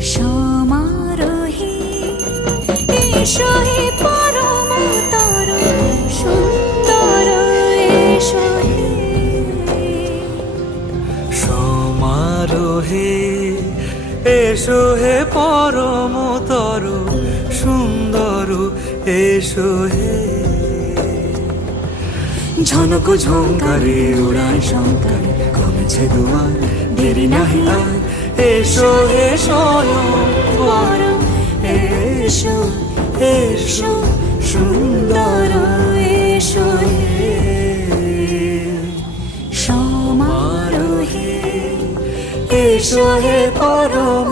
সমারোহে এসো হে পরমতর সুন্দর এসো হে। সমারোহে এসো হে পরমতর সুন্দর এসো হে। ঝনক ঝঙ্কারে উড়ায় শঙ্কারে কমেছে দুয়ার, দেরি নাহি আর এসো হে স্বয়ংবর। এসো এসো সুন্দর এসো হে। সমারোহে এসো হে পরম